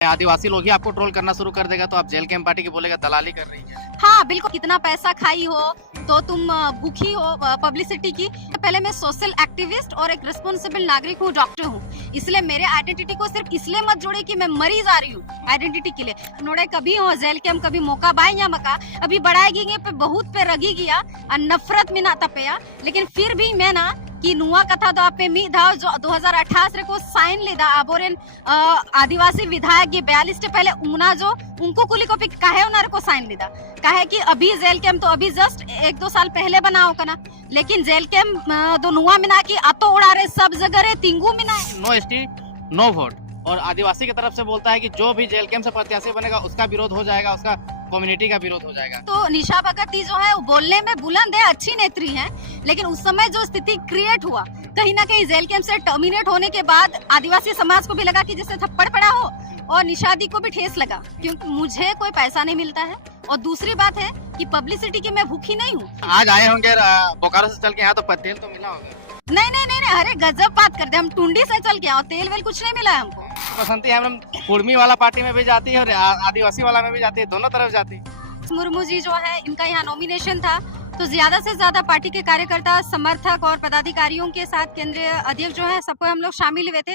आदिवासी लोग ही आपको ट्रोल करना शुरू कर देगा तो आप जेल कैंप पार्टी की बोलेगा दलाली कर रही है। हाँ बिल्कुल, कितना पैसा खाई हो तो तुम भूखी हो पब्लिसिटी की। पहले मैं सोशल एक्टिविस्ट और एक रिस्पॉन्सिबल नागरिक हूँ, डॉक्टर हूँ, इसलिए मेरे आइडेंटिटी को सिर्फ इसलिए मत जोड़े कि मैं मरीज आ रही हूँ आइडेंटिटी के लिए। नोड़े कभी हो जेल के हम कभी मौका बाई या मका अभी बढ़ाएगी पे बहुत पे रगी गया नफरत में ना तपया, लेकिन फिर भी मैं ना कि नुआ कथा दो आपे मी धाव जो 2018 को साइन लेदा आबोरेन आदिवासी विधायक ये 42 पहले उना जो उनको कुली को काहे उनार को साइन लेदा काहे कि अभी जेल कैम्प तो अभी जस्ट 1-2 साल पहले बनाओ कना, लेकिन जेल कैम्प दो नुआ मिना की अतो उड़ा रहे सब जगह रे तिंगू मिना नो एसटी नो वोट, और आदिवासी की तरफ से बोलता है कि जो भी जेल कैंप से प्रत्याशी बनेगा उसका विरोध हो जाएगा, उसका कम्युनिटी का विरोध हो जाएगा। तो निशा भगत जो है वो बोलने में बुलंद है, अच्छी नेत्री है, लेकिन उस समय जो स्थिति क्रिएट हुआ कहीं ना कहीं जेल कैंप से टर्मिनेट होने के बाद आदिवासी समाज को भी लगा कि जैसे थप्पड़ पड़ा हो और निशादी को भी ठेस लगा, क्योंकि मुझे कोई पैसा नहीं मिलता है और दूसरी बात है कि पब्लिसिटी की मैं भूखी नहीं हूँ। आज आए होंगे बोकारो से चल के यहाँ, तो तेल तो मिला होगा? नहीं नहीं नहीं, अरे गजब बात करते, हम टुंडी से चल के आओ, तेल वेल कुछ नहीं मिला है हमको। बसंती हम कुर्मी वाला पार्टी में भी जाती है और आदिवासी वाला में भी जाती है, दोनों तरफ जाती है। मुर्मू जी जो है इनका यहाँ नॉमिनेशन था तो ज्यादा से ज्यादा पार्टी के कार्यकर्ता, समर्थक और पदाधिकारियों के साथ केंद्रीय अध्यक्ष जो है सबको हम लोग शामिल हुए थे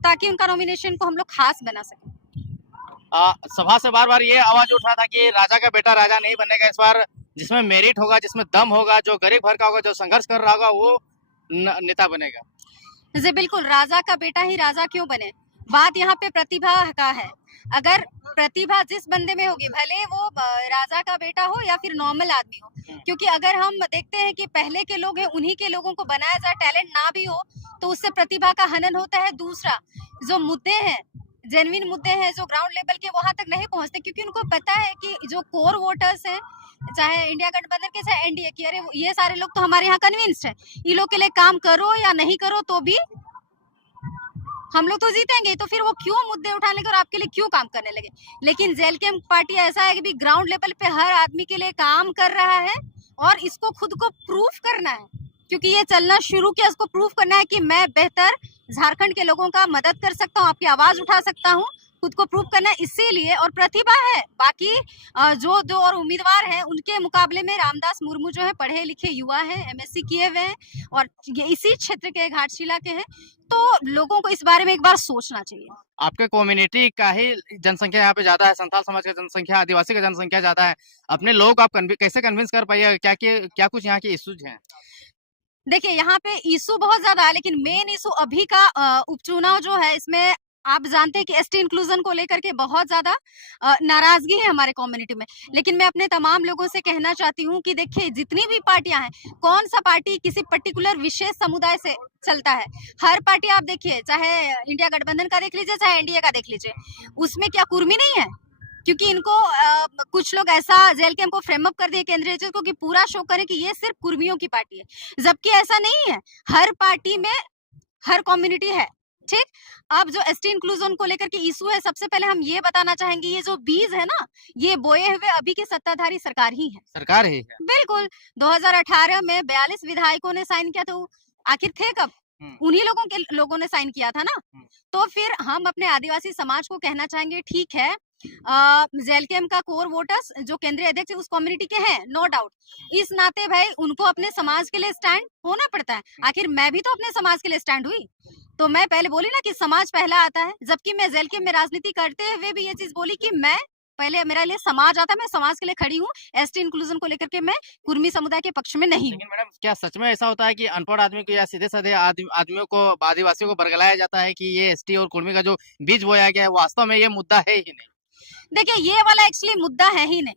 ताकि उनका नॉमिनेशन को हम लोग खास बना सके। सभा से बार बार ये आवाज उठा था कि राजा का बेटा राजा नहीं बनेगा, इस बार जिसमें मेरिट होगा, जिसमें दम होगा, जो गरीब घर का होगा, जो संघर्ष कर रहा होगा वो नेता बनेगा। जी बिल्कुल, राजा का बेटा ही राजा क्यों बने, बात यहाँ पे प्रतिभा का है। अगर प्रतिभा जिस बंदे में होगी, भले वो राजा का बेटा हो या फिर नॉर्मल आदमी हो, क्योंकि अगर हम देखते हैं कि पहले के लोग हैं उन्हीं के लोगों को बनाया जाए, टैलेंट ना भी हो तो उससे प्रतिभा का हनन होता है। दूसरा, जो मुद्दे हैं, जेन्युइन मुद्दे हैं जो ग्राउंड लेवल के, वहां तक नहीं पहुंचते, क्योंकि उनको पता है कि जो कोर वोटर्स हैं, चाहे इंडिया गठबंधन के चाहे एनडीए की, अरे ये सारे लोग तो हमारे यहाँ कन्विंस्ड है, ये लोग के लिए काम करो या नहीं करो तो भी हम लोग तो जीतेंगे, तो फिर वो क्यों मुद्दे उठाने लगे और आपके लिए क्यों काम करने लगे। लेकिन जेल कैंप पार्टी ऐसा है कि ग्राउंड लेवल पे हर आदमी के लिए काम कर रहा है और इसको खुद को प्रूफ करना है, क्योंकि ये चलना शुरू किया, इसको प्रूफ करना है कि मैं बेहतर झारखंड के लोगों का मदद कर सकता हूँ, आपकी आवाज उठा सकता हूँ, खुद को प्रूव करना है। इसीलिए, और प्रतिभा है, बाकी जो दो और उम्मीदवार हैं उनके मुकाबले में रामदास मुर्मू जो है पढ़े लिखे युवा हैं, एमएससी किए हुए हैं और ये इसी क्षेत्र के घाटशिला के हैं, तो लोगों को इस बारे में एक बार सोचना चाहिए। आपके कम्युनिटी का ही जनसंख्या यहाँ पे ज्यादा है, संथाल समाज का जनसंख्या, आदिवासी का जनसंख्या ज्यादा है, अपने लोग आप कैसे कन्विंस कर पाइए, क्या कुछ यहाँ के इश्यूज हैं? देखिए, यहाँ पे इशू बहुत ज्यादा है, लेकिन मेन इशू अभी का उपचुनाव जो है, इसमें आप जानते हैं कि एसटी इंक्लूजन को लेकर के बहुत ज्यादा नाराजगी है हमारे कम्युनिटी में। लेकिन मैं अपने तमाम लोगों से कहना चाहती हूँ कि देखिए, जितनी भी पार्टियां हैं, कौन सा पार्टी किसी पर्टिकुलर विशेष समुदाय से चलता है? हर पार्टी आप देखिए, चाहे इंडिया गठबंधन का देख लीजिए, चाहे एनडीए का देख लीजिए, उसमें क्या कुर्मी नहीं है? क्योंकि इनको कुछ लोग ऐसा जेल कैंप को फ्रेम अप कर दिए केंद्रीय को कि पूरा शो करें कि ये सिर्फ कुर्मियों की पार्टी है, जबकि ऐसा नहीं है। हर पार्टी में हर कम्युनिटी है, ठीक। अब जो एसटी इंक्लूजन को लेकर के इशू है, सबसे पहले हम ये बताना चाहेंगे, ये जो बीज है ना, ये बोए हुए अभी के सत्ताधारी सरकार ही है, सरकार ही है। बिल्कुल। 2018 में 42 विधायकों ने साइन किया, तो आखिर थे कब? उन्हीं लोगों ने साइन किया था ना। तो फिर हम अपने आदिवासी समाज को कहना चाहेंगे, ठीक है, जेल कैंप का कोर वोटर्स जो केंद्रीय अध्यक्ष उस कम्युनिटी के हैं, नो डाउट, इस नाते भाई उनको अपने समाज के लिए स्टैंड होना पड़ता है। आखिर मैं भी तो अपने समाज के लिए स्टैंड हुई, तो मैं पहले बोली ना कि समाज पहला आता है, जबकि मैं जेल कैंप में राजनीति करते हुए भी ये चीज बोली कि मैं पहले, मेरा लिए समाज आता है, मैं समाज के लिए खड़ी हूँ। एसटी इंक्लूजन को लेकर के मैं कुर्मी समुदाय के पक्ष में नहीं हूँ। लेकिन मैडम, क्या सच में ऐसा होता है कि अनपढ़ आदमी को या सीधे साधे आदमियों को, आदिवासियों को बरगलाया जाता है कि ये एसटी और कुर्मी का जो बीज बोया गया है वास्तव में ये मुद्दा है ही नहीं? देखिए, ये वाला एक्चुअली मुद्दा है ही नहीं।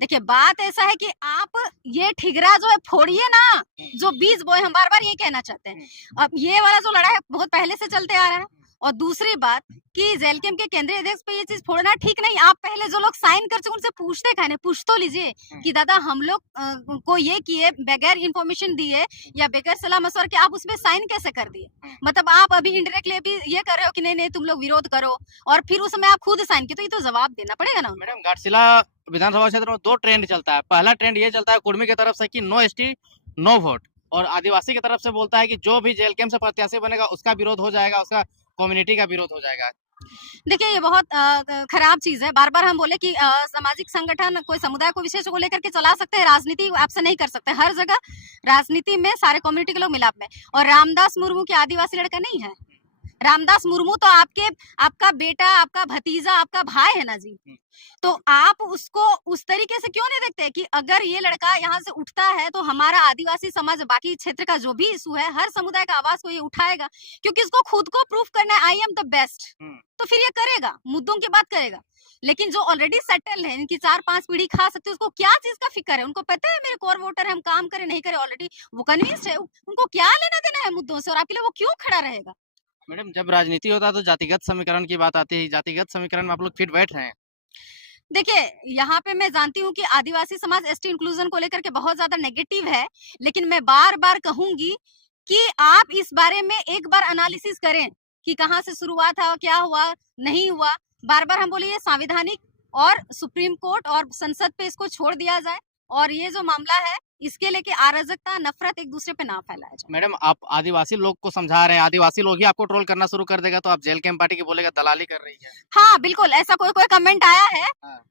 देखिए, बात ऐसा है कि आप ये ठिगरा जो है फोड़िए ना, जो बीज बोए, हम बार बार ये कहना चाहते हैं। अब ये वाला जो लड़ाई बहुत पहले से चलते आ रहा है, और दूसरी बात कि जेल कैंप के केंद्रीय अध्यक्ष पे ये चीज फोड़ना ठीक नहीं। आप पहले जो लोग साइन कर चुके उनसे पूछते कहने, पूछ तो लीजिए कि दादा हम लोग को ये किए बगैर इंफॉर्मेशन दिए या बगैर सलाह मशवरा के आप उसमें साइन कैसे कर दिए? मतलब आप अभी इनडायरेक्टली अभी ये कर रहे हो कि नहीं नहीं तुम लोग विरोध करो, और फिर उस समय आप खुद साइन किए, तो ये तो जवाब देना पड़ेगा ना। मैडम, घाटशिला विधानसभा क्षेत्र में दो ट्रेंड चलता है। पहला ट्रेंड ये चलता है कुर्मी की तरफ से कि नो एसटी नो वोट, और आदिवासी की तरफ से बोलता है कि जो भी जेल कैंप से प्रत्याशी बनेगा उसका विरोध हो जाएगा, उसका कम्युनिटी का विरोध हो जाएगा। देखिए ये बहुत खराब चीज है। बार बार हम बोले कि सामाजिक संगठन कोई समुदाय को विशेष को लेकर के चला सकते हैं, राजनीति आपसे नहीं कर सकते। हर जगह राजनीति में सारे कम्युनिटी के लोग मिलाप में, और रामदास मुर्मू के आदिवासी लड़का नहीं है। रामदास मुर्मू तो आपका बेटा, आपका भतीजा, आपका भाई है ना जी। तो आप उसको उस तरीके से क्यों नहीं देखते कि अगर ये लड़का यहाँ से उठता है तो हमारा आदिवासी समाज, बाकी क्षेत्र का जो भी इशू है, हर समुदाय का आवाज को ये उठाएगा, क्योंकि इसको खुद को प्रूफ करना है आई एम द बेस्ट। तो फिर ये करेगा, मुद्दों की बात करेगा। लेकिन जो ऑलरेडी सेटल है, इनकी 4-5 पीढ़ी खा सकते हैं, उसको क्या चीज का फिक्र है? उनको पता है मेरे कोर वोटर है, हम काम करें नहीं करें, ऑलरेडी वो कन्विंस्ड है। उनको क्या लेना देना है मुद्दों से, और आपके लिए वो क्यों खड़ा रहेगा? मैडम, जब राजनीति होता है तो जातिगत समीकरण की बात आती है। जातिगत समीकरण में आप लोग फिट बैठ रहे हैं। देखिए, यहाँ पे मैं जानती हूँ कि आदिवासी समाज एसटी इंक्लूजन को लेकर के बहुत ज्यादा नेगेटिव है, लेकिन मैं बार बार कहूंगी कि आप इस बारे में एक बार एनालिसिस करें कि कहाँ से शुरुआत है, क्या हुआ नहीं हुआ। बार बार हम बोले ये संवैधानिक और सुप्रीम कोर्ट और संसद पे इसको छोड़ दिया जाए, और ये जो मामला है इसके लेके अराजकता, नफरत एक दूसरे पे ना फैलाया जाए। मैडम, आप आदिवासी लोग को समझा रहे हैं, आदिवासी लोग ही आपको ट्रोल करना शुरू कर देगा तो आप जेल कैंप पार्टी की बोलेगा दलाली कर रही है। हाँ बिल्कुल, ऐसा कोई कोई कमेंट आया है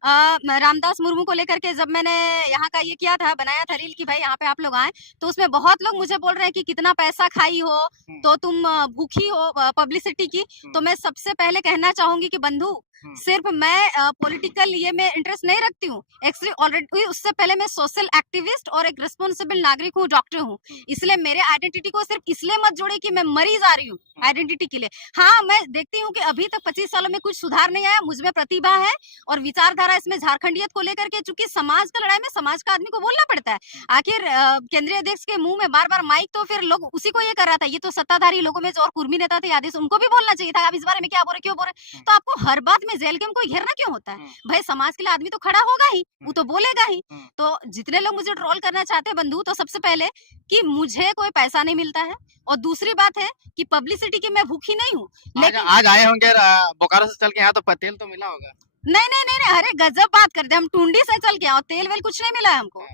हाँ। रामदास मुर्मू को लेकर के। जब मैंने यहाँ का ये किया था, बनाया था रील कि भाई यहाँ पे आप लोग आए, तो उसमें बहुत लोग मुझे बोल रहे हैं कि कितना पैसा खाई हो, तो तुम भूखी हो पब्लिसिटी की। तो मैं सबसे पहले कहना चाहूंगी कि बंधु, सिर्फ मैं पॉलिटिकल ये में इंटरेस्ट नहीं रखती हूँ, एक्चुअली ऑलरेडी उससे पहले मैं सोशल एक्टिविस्ट और एक रिस्पॉन्सिबल नागरिक हूँ, डॉक्टर हूँ। इसलिए मेरे आइडेंटिटी को सिर्फ इसलिए मत जोड़े कि मैं मरीज आ रही हूँ आइडेंटिटी के लिए। हाँ, मैं देखती हूँ कि अभी तक 25 सालों में कुछ सुधार नहीं आया। मुझमें प्रतिभा है और विचारधारा इसमें झारखंडियत को लेकर के, चूंकि समाज का लड़ाई में समाज का आदमी को बोलना पड़ता है। आखिर केंद्रीय अध्यक्ष के मुंह में बार बार माइक, तो फिर लोग उसी को ये कर रहा था। ये तो सत्ताधारी लोगों में जो और कुर्मी नेता थे आदेश, उनको भी बोलना चाहिए था, आप इस बारे में क्या बोल रहे, क्यों बोल रहे। तो आपको हर बात में जेल कैंप को घेरना क्यों होता है? भाई समाज के लिए आदमी तो खड़ा होगा ही, वो तो बोलेगा ही। तो जितने लोग मुझे ट्रोल करना चाहते हैं बंधु, तो सबसे पहले कि मुझे कोई पैसा नहीं मिलता है, और दूसरी बात है कि पब्लिसिटी की मैं भूखी नहीं हूँ। लेकिन आज आए होंगे बोकारो से चल के यहाँ, तो तेल तो मिला होगा। नहीं नहीं नहीं नहीं, अरे गजब बात करते, हम टुंडी से चल के आओ, तेल वेल कुछ नहीं मिला है हमको,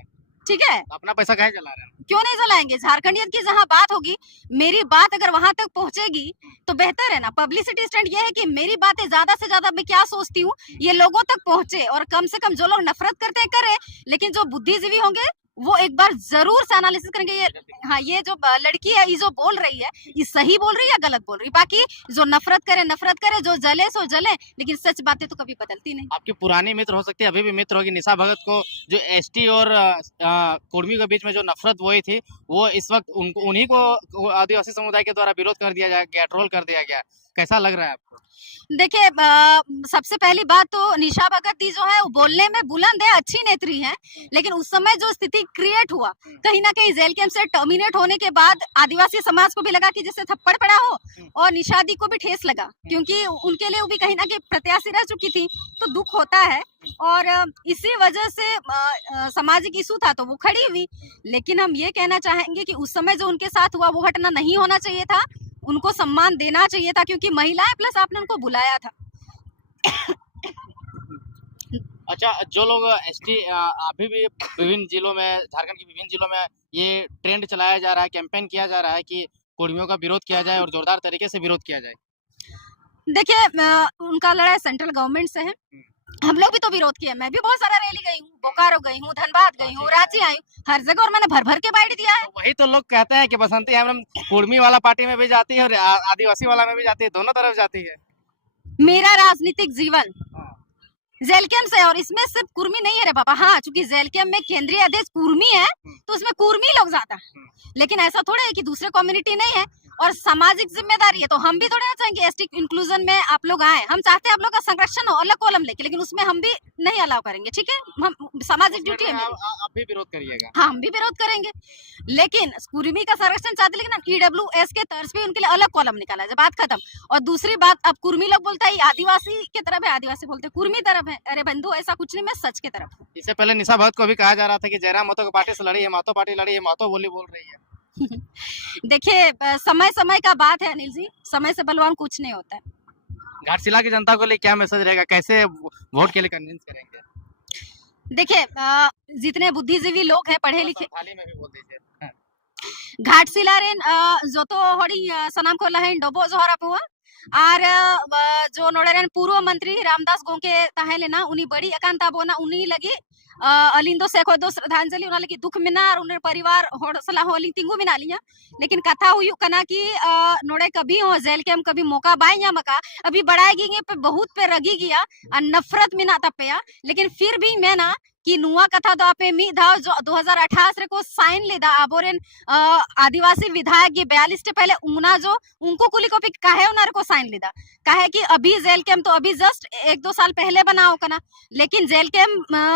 ठीक है। अपना पैसा कहाँ चला रहे हैं? क्यों नहीं चलाएंगे? झारखंडियत की जहाँ बात होगी, मेरी बात अगर वहां तक पहुंचेगी तो बेहतर है ना। पब्लिसिटी स्टंट ये है कि मेरी बातें ज्यादा से ज्यादा मैं क्या सोचती हूँ ये लोगों तक पहुंचे, और कम से कम जो लोग नफरत करते हैं करे, लेकिन जो बुद्धिजीवी होंगे वो एक बार जरूर से एनालिसिस करेंगे। ये हाँ, ये जो लड़की है, ये जो बोल रही है, ये सही बोल रही है या गलत बोल रही है। बाकी जो नफरत करे, जो जले सो जले, लेकिन सच बातें तो कभी बदलती नहीं। आपकी पुरानी मित्र हो सकती है, अभी भी मित्र होगी, निशा भगत को जो एसटी और कुर्मी के बीच में जो नफरत हुई थी, वो इस वक्त उन्हीं को आदिवासी समुदाय के द्वारा विरोध कर दिया गया, ट्रोल कर दिया गया। कैसा लग रहा है आपको? देखिए, सबसे पहली बात तो निशा भगत जी जो है वो बोलने में बुलंद है, अच्छी नेत्री है, लेकिन उस समय जो स्थिति क्रिएट हुआ, कहीं ना कहीं जेल कैंप से टर्मिनेट होने के बाद आदिवासी समाज को भी लगा कि जैसे थप्पड़ पड़ा हो, और निशा दी को भी ठेस लगा, क्योंकि उनके लिए वो भी कहीं ना कहीं प्रत्याशी रह चुकी थी, तो दुख होता है। और इसी वजह से सामाजिक इशू था तो वो खड़ी हुई। लेकिन हम ये कहना चाहेंगे कि उस समय जो उनके साथ हुआ वो घटना नहीं होना चाहिए था, उनको सम्मान देना चाहिए था, क्योंकि महिलाएं प्लस आपने उनको बुलाया था। अच्छा, जो लोग एसटी अभी भी विभिन्न जिलों में, झारखंड के विभिन्न जिलों में ये ट्रेंड चलाया जा रहा है, कैंपेन किया जा रहा है कि कुर्मियों का विरोध किया जाए और जोरदार तरीके से विरोध किया जाए। देखिए, उनका लड़ाई सेंट्रल गवर्नमेंट से है, हम लोग भी तो विरोध किया। मैं भी बहुत सारा रैली गई हूँ, बोकारो गई हूँ, धनबाद गई हूँ, रांची आई हूँ, हर जगह, और मैंने भर भर के बाइट दिया है। तो वही तो लोग कहते हैं कि बसंती मैडम कुर्मी वाला पार्टी में भी जाती है और आदिवासी वाला में भी जाती है, दोनों तरफ जाती है। मेरा राजनीतिक जीवन जेल कैंप से, और इसमें सिर्फ कुर्मी नहीं है रे बाबा। हाँ, चूंकि जेल कैंप में केंद्रीय अध्यक्ष कुर्मी है, तो उसमें कुर्मी लोग ज्यादा, लेकिन ऐसा थोड़ा है कि दूसरे कम्युनिटी नहीं है। और सामाजिक जिम्मेदारी है, तो हम भी थोड़ा ना चाहेंगे एसटी इंक्लूजन में आप लोग आए। हम चाहते हैं आप लोग का संरक्षण हो अलग कॉलम लेके, लेकिन उसमें हम भी नहीं अलाउ करेंगे, ठीक है। हम सामाजिक ड्यूटी है मेरी। आप भी विरोध करिएगा? हाँ, हम भी विरोध करेंगे, लेकिन कुर्मी का संरक्षण चाहते, लेकिन ईडब्ल्यूएस के तर्ज पे उनके लिए अलग कॉलम निकाला जाए, बात खत्म। और दूसरी बात, अब कुर्मी लोग बोलता है आदिवासी की तरफ है, आदिवासी बोलते कुर्मी तरफ है। अरे बंधु, ऐसा कुछ नहीं, मैं सच की तरफ हूँ। इससे पहले निशा भगत को भी कहा जा रहा था कि जयराम महतो पार्टी से लड़ी है, महतो पार्टी लड़ी है, महतो बोली बोल रही है। देखिए, समय समय का बात है अनिल जी, समय से बलवान कुछ नहीं होता है। घाटशिला की जनता को लिए क्या मैसेज रहेगा, कैसे वोट के लिए कन्विंस करेंगे? देखिए, जितने बुद्धिजीवी लोग हैं, पढ़े लिखे, थाली में भी बोल दीजिए। घाटशिला रेन जो तो हड़ी सनाम को लहन डबो जोहरा पुआ और जो नोड़ेरन पूर्व मंत्री रामदास गोंके ताहे लेना उन्हीं बड़ी एकांता बोना उन्हीं लगी अलिंदो सेको दो श्रद्धांजलि उन्हें लगी दुख मिना और उन्हें परिवार होड़ सला होली तिंगु मिना लिया लेकिन कथा हुई कना कि नोड़े कभी हो जेल के हम कभी मौका बाई या मका अभी बढ़ाएगी पे बहुत पे रगी गया और नफरत मिना तपया लेकिन फिर भी मैं ना कि नुआ कथा दो आपे मी धाव जो 2018 को साइन लेदा आबोरेन आदिवासी विधायक ये 42 के पहले उना जो उनको कुली को भी काहे उनार को साइन लेदा काहे कि अभी जेल कैम तो अभी जस्ट 1-2 साल पहले बनाओ कना लेकिन जेल कैम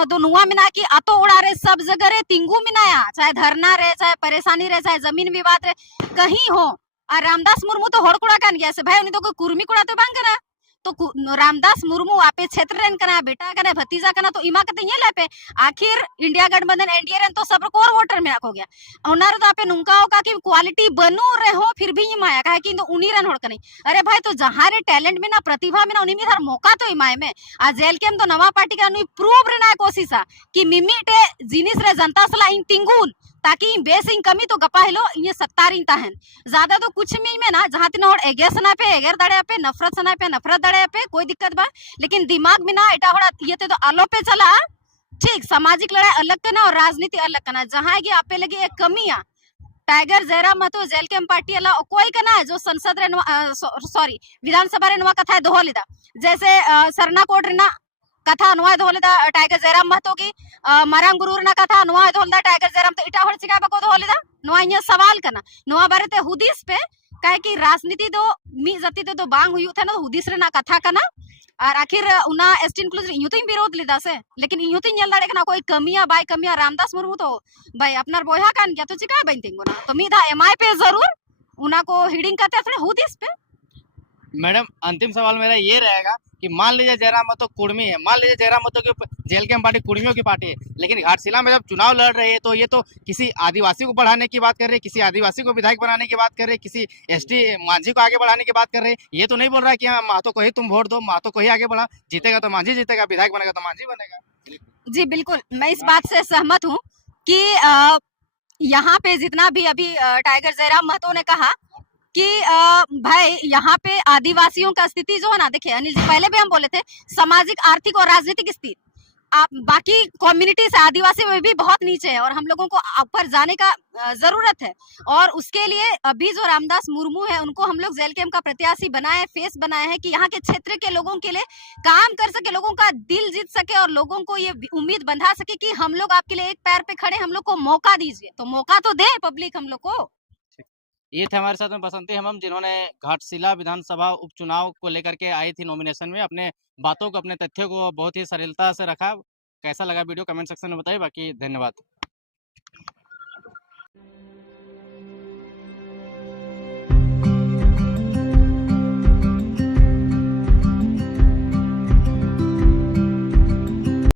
दो नुआ मिना की आतो उड़ा रे सब जगह रे तिंगू मिनाया चाहे धरना रे चाहे परेशानी रे चाहे जमीन विवाद रे कहीं हो और रामदास मुर्मू तो होड़कुड़ा कान गया से भाई उन्हें तो कोई कुर्मी कुड़ा तो बांग करा तो रामदास मुर्मू आपे क्षेत्र रेन कना बेटा कना भतीजा कना तो इमा कते ये लापे आखिर इंडिया गठबंधन एनडीए रेन तो सब कोर वोटर में आको गया उनार तो आपे नुंका होगा कि क्वालिटी बनो रे हो फिर भी ये माया का है कि तो उन्हीं रन होड़क नहीं अरे भाई तो जहां रे टैलेंट में ना प्रतिभा में ना उन्हीं में हर मौका तो इमाय में आ जेल के हम तो नवा पार्टी का नु प्रूव रे ना कोशिशा कि मिमीटे जिनिस रे जनता सला इन तिंगुन ताकि बेसिंग कमी तो गपा हेलो ये 70 ताहन ज्यादा तो कुछ में ना जहां तीन और एगे सना पे एगर दड़े पे नफरत सना पे नफरत दड़े पे कोई दिक्कत बा लेकिन दिमाग में ना एटा होड़ा ये तो आलो पे चला ठीक सामाजिक लड़ाई अलग करना और राजनीति अलग करना जहां की आपे लगे एक कमियां टाइगर जयराम महतो जेल के पार्टी अला कोई करना है जो संसद रे सॉरी विधानसभा रे नवा कथा दो लिदा जैसे सरना कोट रे ना कथा नुआ दोलेदा टाइगर जयराम महतो की मारांग गुरु ना कथा नुआ दोलदा टाइगर जयराम तो इटा होड़ चिका बको दोलेदा नुआ ये सवाल करना नुआ बारे ते हुदिस पे काहे कि राजनीति दो मी जति तो बांग हुयु थे ना हुदिस रे ना कथा करना और आखिर उना एसटी इंक्लूसिव इयुतिन विरोध लिदा से लेकिन इयुतिन येल दाड़े ना कोई कमिया बाय कमिया रामदास मुर्मू तो भाई अपनार बोया कान गया तो चिका बन तिंगो ना तो मी दा एमआई पे जरूर उना को हिडिंग करते थोड़े हुदिस पे मैडम अंतिम सवाल मेरा ये रहेगा कि मान लीजिए जयराम महतो कुर्मी है, मान लीजिए जयराम महतो की जेल के पार्टी कुर्मियों की पार्टी है, लेकिन घाटशिला में जब चुनाव लड़ रहे हैं तो ये तो किसी आदिवासी को बढ़ाने की बात कर रहे हैं, किसी आदिवासी को विधायक बनाने की बात कर रहे हैं, किसी एसटी मांझी को आगे बढ़ाने की बात कर रहे हैं। ये तो नहीं बोल रहा है कि हाँ महतो को ही तुम वोट दो, महतो को ही आगे बढ़ा, जीतेगा तो मांझी जीतेगा, विधायक बनेगा तो मांझी बनेगा। जी बिल्कुल मैं इस बात से सहमत हूँ कि यहाँ पे जितना भी अभी टाइगर जयराम महतो ने कहा कि भाई यहाँ पे आदिवासियों का स्थिति जो है ना देखिए अनिल जी पहले भी हम बोले थे सामाजिक आर्थिक और राजनीतिक स्थिति आप बाकी कम्युनिटी से आदिवासी में भी बहुत नीचे है और हम लोगों को ऊपर जाने का जरूरत है और उसके लिए अभी जो रामदास मुर्मू है उनको हम लोग जेल कैंप का प्रत्याशी बनाए फेस बनाए हैं कि यहाँ के क्षेत्र के लोगों के लिए काम कर सके लोगों का दिल जीत सके और लोगों को ये उम्मीद बंधा सके कि हम लोग आपके लिए एक पैर पे खड़े हम लोग को मौका दीजिए तो मौका तो दे पब्लिक हम लोग को। ये थे हमारे साथ में बसंती हमम जिन्होंने घाटशिला विधानसभा उपचुनाव को लेकर के आई थी नॉमिनेशन में अपने बातों को अपने तथ्यों को बहुत ही सरलता से रखा। कैसा लगा वीडियो कमेंट सेक्शन में बताइए। बाकी धन्यवाद।